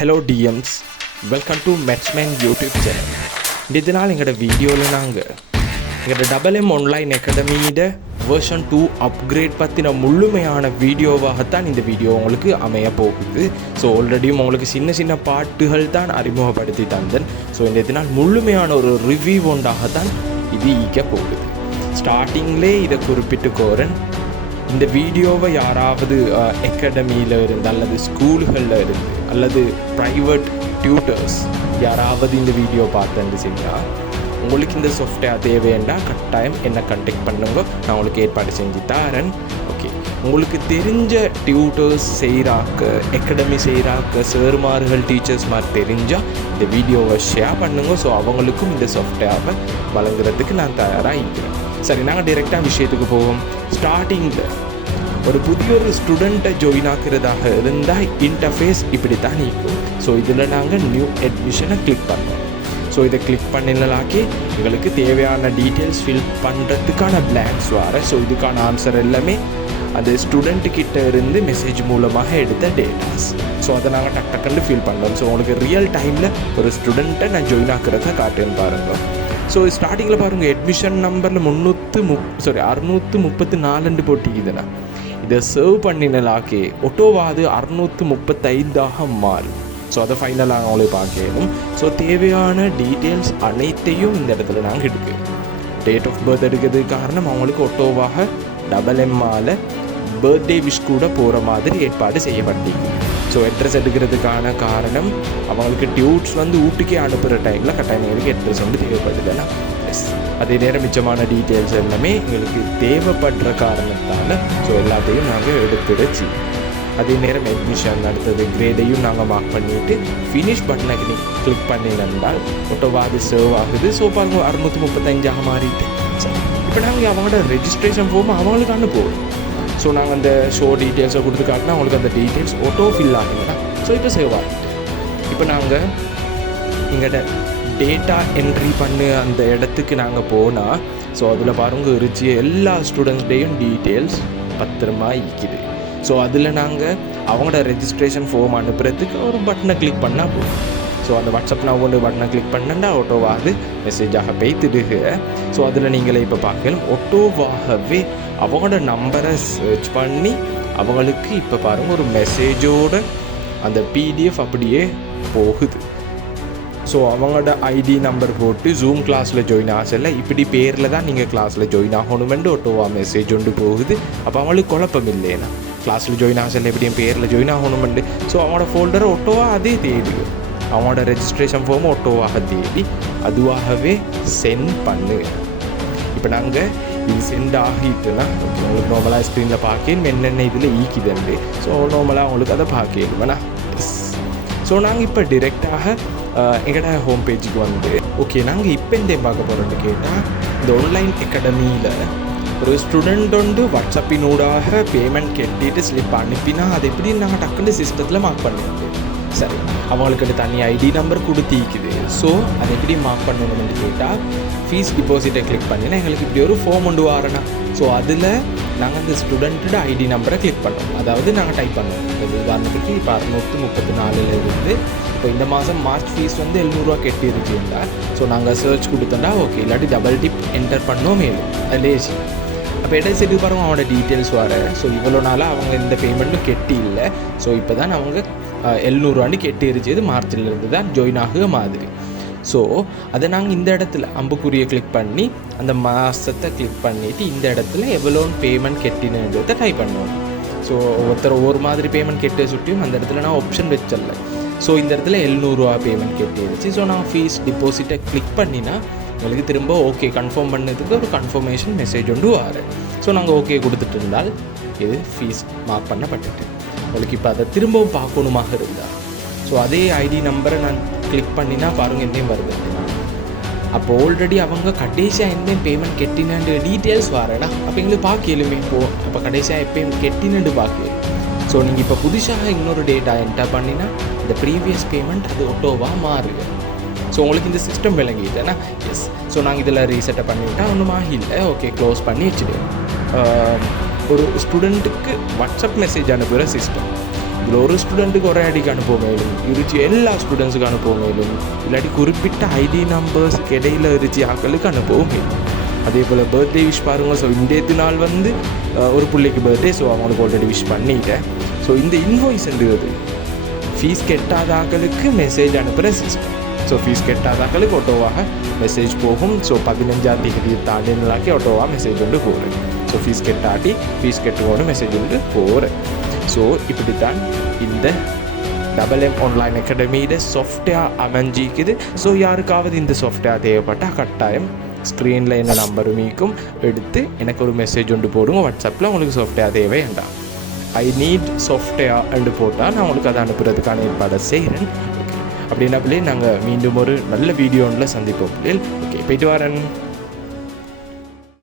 Hello DMs, welcome to MATHSMAN YouTube channel. இந்த நாள் எங்களோட வீடியோவில் நாங்கள் எங்களோட MM ஆன்லைன் அகாடமியோட வெர்ஷன் 2 அப்கிரேட் பற்றின முழுமையான வீடியோவாகத்தான் இந்த வீடியோ உங்களுக்கு அமைய போகுது. ஸோ ஆல்ரெடியும் உங்களுக்கு சின்ன சின்ன பாட்டுகள் தான் அறிமுகப்படுத்தி தந்தேன். ஸோ இந்த நாள் முழுமையான ஒரு ரிவ்யூ ஒன்றாகத்தான் இது ஈக்க போகுது. ஸ்டார்டிங்லே இதை குறிப்பிட்டுக்கோரன், இந்த வீடியோவை யாராவது அகாடமியில் இருந்து அல்லது ஸ்கூல்களில் இருந்து அல்லது ப்ரைவேட் டியூட்டர்ஸ் யாராவது இந்த வீடியோ பார்த்தேன்னு சொன்னால் உங்களுக்கு இந்த சாஃப்ட்வேர் தேவைன்னா கட்டாயம் என்னை கான்டாக்ட் பண்ணுங்க, நான் உங்களுக்கு ஏற்பாடு செஞ்சு தரேன். ஓகே, உங்களுக்கு தெரிஞ்ச டியூட்டர்ஸ் செய்கிறாக்க, அகாடமி செய்கிறாக்க சேர்மார்கள் டீச்சர்ஸ் மாதிரி தெரிஞ்சால் இந்த வீடியோவை ஷேர் பண்ணுங்க. ஸோ அவங்களுக்கும் இந்த சாஃப்ட்வேரை வழங்குறதுக்கு நான் தயாராக இருக்கிறேன். சரி, நாங்கள் டைரெக்டாக விஷயத்துக்கு போவோம். ஸ்டார்டிங்கில் ஒரு புதிய ஒரு ஸ்டூடெண்ட்டை ஜாயின் ஆகிறதாக இருந்தால் இன்டர்ஃபேஸ் இப்படி தான் இருக்கும். ஸோ இதில் நாங்கள் நியூ அட்மிஷனை கிளிக் பண்ணோம். ஸோ இதை கிளிக் பண்ணினாக்கி எங்களுக்கு தேவையான டீட்டெயில்ஸ் ஃபில் பண்ணுறதுக்கான பிளாங்க்ஸ் வர. ஸோ இதுக்கான ஆன்சர் எல்லாமே அந்த ஸ்டூடெண்ட்டுக்கிட்ட இருந்து மெசேஜ் மூலமாக எடுத்த டேட்டாஸ். ஸோ அதை நாங்கள் டக்குன்னு ஃபில் பண்ணோம். ஸோ உங்களுக்கு ரியல் டைமில் ஒரு ஸ்டூடெண்ட்டை நான் ஜாயின் ஆகிறத காட்டுன்னு பாருங்கள். ஸோ ஸ்டார்டிங்கில் பாருங்கள், அட்மிஷன் நம்பரில் 634 போட்டிக்குதுண்ணா. இதை சர்வ் பண்ணினாக்கே ஒட்டோவாது 635 மாறும். ஸோ அதை ஃபைனலாக அவங்களே பார்க்கணும். ஸோ தேவையான டீட்டெயில்ஸ் அனைத்தையும் இந்த இடத்துல நாங்கள் எடுக்கிறோம். டேட் ஆஃப் பர்த் எடுக்கிறது காரணம் அவங்களுக்கு ஒட்டோவாக MMஆல் பர்த்டே விஷ் கூட போகிற மாதிரி ஏற்பாடு செய்யப்பட்டீங்க. ஸோ அட்ரஸ் எடுக்கிறதுக்கான காரணம் அவங்களுக்கு டியூட்ஸ் ஊட்டிக்கே அனுப்புகிற டைமில் கட்டாயம் எங்களுக்கு அட்ரஸ் தேவைப்படுதுன்னா எஸ், அதே நேரம் மிச்சமான டீட்டெயில்ஸ் எல்லாமே எங்களுக்கு தேவைப்படுற காரணத்தால் ஸோ எல்லாத்தையும் நாங்கள் எடுத்துடுச்சு. அதே நேரம் அட்மிஷன் அடுத்தது கிரேடையும் நாங்கள் மார்க் பண்ணிவிட்டு ஃபினிஷ் பட்டனை கிளிக் பண்ணினால் ஒட்டோவாது சர்வ் ஆகுது. ஸோ பாருங்க 635 மாறிட்டு. இப்போ நாங்கள் அவங்களோட ரெஜிஸ்ட்ரேஷன் ஃபார்ம் அவங்களுக்கு அனுப்புவோம். ஸோ நாங்கள் அந்த ஷோ டீட்டெயில்ஸை கொடுத்து காட்டினா அவங்களுக்கு அந்த டீட்டெயில்ஸ் ஆட்டோ ஃபில் ஆகுதுன்னா ஸோ இப்போ சேவ் ஆகிட்டு. இப்போ நாங்கள் எங்கள்கிட்ட டேட்டா என்ட்ரி பண்ணு அந்த இடத்துக்கு நாங்கள் போனால் ஸோ அதில் பாருங்கள் இருந்துச்சு எல்லா ஸ்டூடெண்ட்ஸ்டையும் டீட்டெயில்ஸ் பத்திரமா இருக்குது. ஸோ அதில் நாங்கள் அவங்களோட ரெஜிஸ்ட்ரேஷன் ஃபார்ம் அனுப்புறதுக்கு ஒரு பட்டனை கிளிக் பண்ணால் போதும். ஸோ அந்த வாட்ஸ்அப் நான் ஒன்று பட்டனை கிளிக் பண்ணா ஆட்டோவாக மெசேஜாக பெய்த்துடுக. ஸோ அதில் நீங்களே இப்போ பார்க்கணும், ஆட்டோவாகவே அவங்களோட நம்பரை சர்ச் பண்ணி அவங்களுக்கு இப்போ பாருங்கள் ஒரு மெசேஜோட அந்த PDF அப்படியே போகுது. ஸோ அவங்களோட ID நம்பர் போட்டு ஜூம் கிளாஸில் ஜாயின் ஆகல இப்படி பேரில் தான் நீங்கள் கிளாஸில் ஜாயின் ஆகணுமெண்டு ஒட்டோவா மெசேஜ் ஒன்று போகுது. அப்போ அவங்களுக்கு குழப்பம் இல்லைன்னா கிளாஸில் ஜாயின் ஆகல எப்படியும் பேரில் ஜாயின் ஆகணுமெண்டு. ஸோ அவங்களோட ஃபோல்டரை ஒட்டோவா அதே தேடுது. அவங்களோட ரெஜிஸ்ட்ரேஷன் ஃபார்ம் ஒட்டோவாக தேடி அதுவாகவே சென்ட் பண்ணு. இப்போ நாங்கள் இது சென்ட் ஆகிட்டுனா ஓகே, உங்களுக்கு நார்மலாக ஸ்க்ரீனில் பார்க்கணும் என்னென்ன இதில் ஈக்குதுண்டு. ஸோ நார்மலாக அவங்களுக்கு அதை பார்க்கணுமாண்ணா. ஸோ நாங்கள் இப்போ டிரெக்டாக எங்களோட ஹோம் பேஜுக்கு ஓகே, நாங்கள் இப்போ இந்த பார்க்க போகிறோன்னு கேட்டால் இந்த ஆன்லைன் அகாடமியில் ஒரு ஸ்டூடெண்ட் வாட்ஸ்அப்பினூடாக பேமெண்ட் கட்டிட்டு ஸ்லிப் அனுப்பினா அது எப்படி நாங்கள் டக்குன்னு சிஸ்டத்தில் மார்க் பண்ணிடுவோம். சரி, அவங்களுக்கு தனி ID நம்பர் கொடுத்திக்குது. ஸோ அதை எப்படி மார்க் பண்ணணும்னு கேட்டால் ஃபீஸ் டிபாசிட்டை கிளிக் பண்ணினா எங்களுக்கு இப்படி ஒரு ஃபார்ம் கொண்டு வரேன்னா ஸோ அதில் நாங்கள் அந்த ஸ்டூடெண்ட்டோட ID நம்பரை கிளிக் பண்ணோம். அதாவது நாங்கள் டைப் பண்ணுவோம். உதாரணத்துக்கு இப்போ 634 இருந்து இப்போ இந்த மாதம் மார்ச் ஃபீஸ் 700 கட்டியிருக்கீங்களா. ஸோ நாங்கள் சர்ச் கொடுத்தோம்னா ஓகே, இல்லாட்டி டபுள் டிப் என்டர் பண்ணோம் மேலும் அதில் ஏசி. அப்போ இடையே சரி பாருங்கள் அவங்களோட டீட்டெயில்ஸ் வர. ஸோ இவ்வளோ நாளாக அவங்க இந்த பேமெண்ட்டும் கெட்டி இல்லை. ஸோ இப்போ தான் அவங்க 700 கெட்டிருச்சது மார்ச்சிலிருந்து தான் ஜாயின் ஆகுற மாதிரி. ஸோ அதை நாங்கள் இந்த இடத்துல அம்புக்குறியை கிளிக் பண்ணி அந்த மாதத்தை கிளிக் பண்ணிவிட்டு இந்த இடத்துல எவ்வளோ பேமெண்ட் கெட்டினன்றதை டைப் பண்ணுவோம். ஸோ ஒருத்தர் ஒவ்வொரு மாதிரி பேமெண்ட் கெட்ட சுட்டியும் அந்த இடத்துல நான் ஆப்ஷன் வச்சிடல. ஸோ இந்த இடத்துல 700 பேமெண்ட் கெட்டிருச்சு. ஸோ நான் ஃபீஸ் டிபாசிட்டை கிளிக் பண்ணினா உங்களுக்கு திரும்ப ஓகே கன்ஃபார்ம் பண்ணதுக்கு ஒரு கன்ஃபர்மேஷன் மெசேஜ் ஒன்று வர. ஸோ நாங்கள் ஓகே கொடுத்துட்டு இருந்தால் இது ஃபீஸ் மார்க் பண்ணப்பட்டுட்டு உங்களுக்கு இப்போ அதை திரும்பவும் பார்க்கணுமாக இருந்தால் ஸோ அதே ID நம்பரை நான் கிளிக் பண்ணினா பாருங்கள் எந்தையும் வருது. அப்போ ஆல்ரெடி அவங்க கடைசியாக எந்தையும் பேமெண்ட் கெட்டினு டீட்டெயில்ஸ் வரேடா. அப்போ எங்களுக்கு பார்க்கலுமே அப்போ கடைசியாக எப்பயும் கெட்டினு பார்க்கலும். ஸோ நீங்கள் இப்போ புதுசாக இன்னொரு டேட்டா என்டர் பண்ணினா இந்த ப்ரீவியஸ் பேமெண்ட் அது ஒட்டோவாக மாறுது. ஸோ உங்களுக்கு இந்த சிஸ்டம் விளங்கிட்டேன்னா எஸ். ஸோ நாங்கள் இதில் ரீசெட்டை பண்ணிவிட்டால் ஒன்றும் ஆகில்லை. ஓகே, க்ளோஸ் பண்ணி வச்சுடுவோம். ஒரு ஸ்டூடெண்ட்டுக்கு வாட்ஸ்அப் மெசேஜ் அனுப்புகிற சிஸ்டம் இதில் ஒரு ஸ்டூடெண்ட்டுக்கு ஒரே அடிக்கு அனுப்ப மேலும் இருச்சு எல்லா ஸ்டூடெண்ட்ஸுக்கு அனுப்ப மேலும் இல்லாட்டி குறிப்பிட்ட ஐடி நம்பர்ஸுக்கு இடையில இருச்சு ஆக்களுக்கு அனுப்பவும் மேலும். அதே போல் பர்த்டே விஷ் பாருங்கள். ஸோ இந்த நாள் வந்து ஒரு பிள்ளைக்கு பர்த்டே, ஸோ அவங்களுக்கு ஆல்ரெடி விஷ் பண்ணிட்டேன். ஸோ இந்த இன்வாய்ஸ்ன்றது ஃபீஸ் கெட்டாத ஆக்களுக்கு மெசேஜ் அனுப்புகிற சிஸ்டம். ஸோ ஃபீஸ் கெட்டாத ஆக்களுக்கு ஆட்டோவாக மெசேஜ் போகும். ஸோ 15ஆம் தேதி தாண்டினாக்கி ஆட்டோவாக மெசேஜ் ஒன்று போகிறேன். ஸோ ஃபீஸ் கெட்டாட்டி ஃபீஸ் கெட்டுவோன்னு மெசேஜ் ஒன்று போகிறேன். ஸோ இப்படி தான் இந்த MATHSMAN ஆன்லைன் அகாடமியில் சாஃப்ட்வேர் அமைஞ்சிக்குது. ஸோ யாருக்காவது இந்த சாஃப்ட்வேர் தேவைப்பட்டால் கட்டாயம் ஸ்க்ரீனில் என்ன நம்பரும் மீக்கும் எடுத்து எனக்கு ஒரு மெசேஜ் ஒன்று போடுங்க. வாட்ஸ்அப்பில் உங்களுக்கு சாஃப்ட்வேர் தேவை வேண்டாம், ஐ நீட் சாஃப்ட்வேர் என்று போட்டால் நான் உங்களுக்கு அதை அனுப்புறதுக்கான ஏற்பாடை செய்கிறேன். ஓகே, அப்படின்னா பிள்ளை நாங்கள் மீண்டும் ஒரு நல்ல வீடியோ ஒன்றில் சந்திப்போம் பிள்ளைகள். ஓகே, போயிட்டு வரேன்.